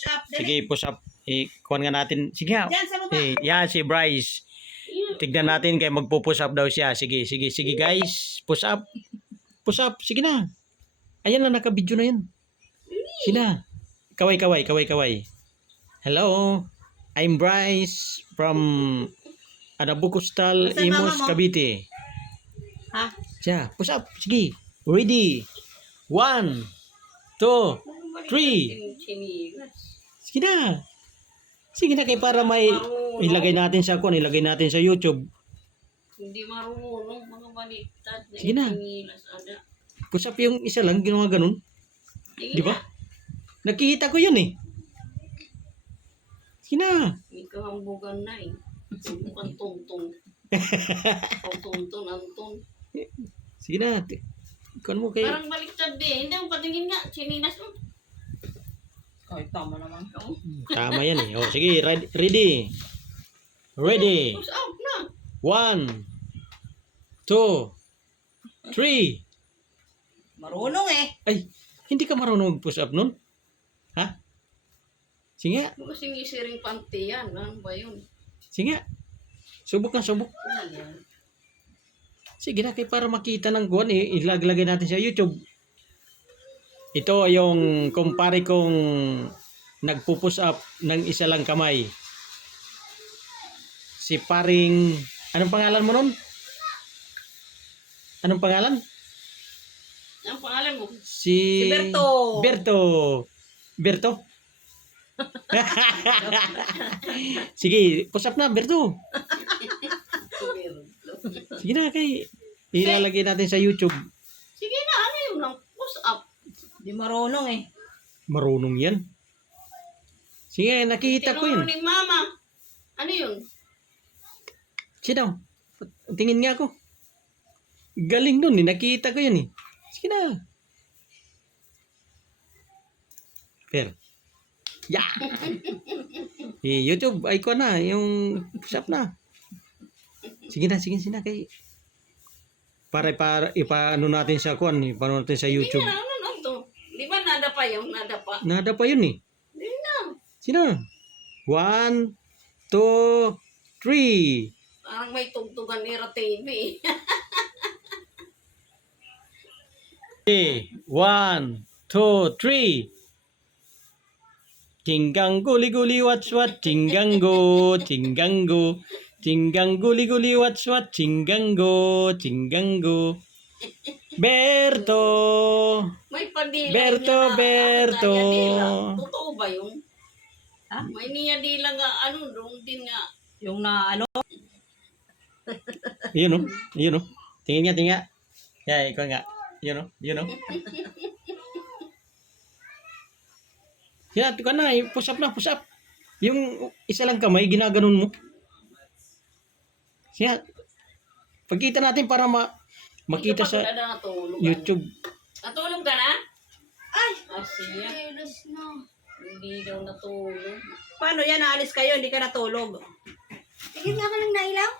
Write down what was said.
push up. Sige, push up. Kuhan nga natin. Sige nga. Diyan sa baba. Yan si Bryce. Tignan natin kay magpo-push up daw siya. Sige guys. Push up. Push up. Sige na. Ayan na, naka-video na yan. Sige na. Kaway. Hello. I'm Bryce from Anabucostal, Nasaan Imus, mama mo? Cavite. Ha? Siya, push up. Sige. Ready. 1, 2, 3. Sige na. Sige na kay para may ilagay natin sa ilagay natin sa YouTube. Hindi marunong mga baliktad. Sige na. Push up yung isa lang, ginawa ganun. Di ba? Nakikita ko yun eh. Sige na. May kahambugan na eh. Mukhang tungtong. Tungtong, Anton. Sige na. Ikaw mo kay... Parang baliktad din. Hindi mo patingin nga. Chininas mo. Ay, tama naman. Tama yan eh. O, sige, ready. Ready. Push out na. 1, 2, 3. Marunong eh. Ay, hindi ka marunong mag-push up nun? Ha? Sige nga. Kasing isiring panty yan. Ano ba yun? Sige nga. Subok na, subok. Ano yan? Sige na, kay para makita ng guwan eh. Ilaglagay natin sa YouTube. Ito yung kumpare kong nagpo-push up ng isa lang kamay. Si paring... Anong pangalan mo nun? Anong pangalan? Ang pangalan mo? Si Berto. Berto? Sige, push up na, Berto. Sige na, kay ilalagay natin sa YouTube. Sige na, ano yun? Ang push up. Di marunong eh. Marunong yan. Sige, nakikita ko Tinuro yun. ni Mama. Ano yun? Sino? Tingin nga ako. Galing nun eh. Nakita ko yun eh. Sige na. Per. Yeah. YouTube, ay ko na. Yung push up na. Sige na. Kay para ipaano natin sa kuan, ipaano natin sa YouTube. Hindi na, ano to? Di ba nada pa yun? Nada pa. Nada pa yun eh. Hindi na. Sino? 1, 2, 3. Parang may tugtugan ni TV. 1, 2, 3. Tinggang guli-guli what's what, tinggang go. Tinggang guli-guli what's what, tinggang go. Berto. May padila. Berto. Totoo ba yun? Ha? May niyadila nga, ano, doon din nga. Yung na ano. Yun oh. Tingin nga. Yeah, ikaw nga. Yun oh. Yan, ito ka na. Push up. Yung isa lang kamay, ginaganon mo. Yan. Pagkita natin para makita sa YouTube. Natulog ka na? Ay! Siya. Hindi daw natulog. Paano yan? Naalis kayo, hindi ka natulog. Tigil nga ka lang nailaw?